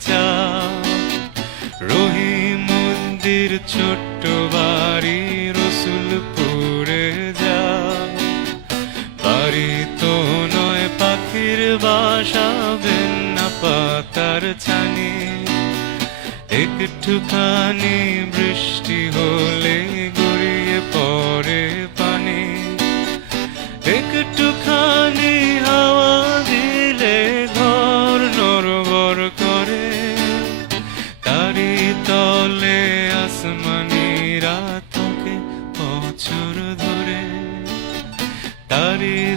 চাও। রহিম মন্দির ছোট্ট বাড়ি রসুলপুরে যাও। বাড়ি তো নয় পাখির বাসা, বেন্না পাতার ছানি। একটুখানি বৃষ্টি হলে গড়িয়ে পড়ে পানি। একটুখানি হাওয়া দিলে ঘর নড়বড় করে। তারি তলে আসমানিরা থাকে বছর ধরে। তারি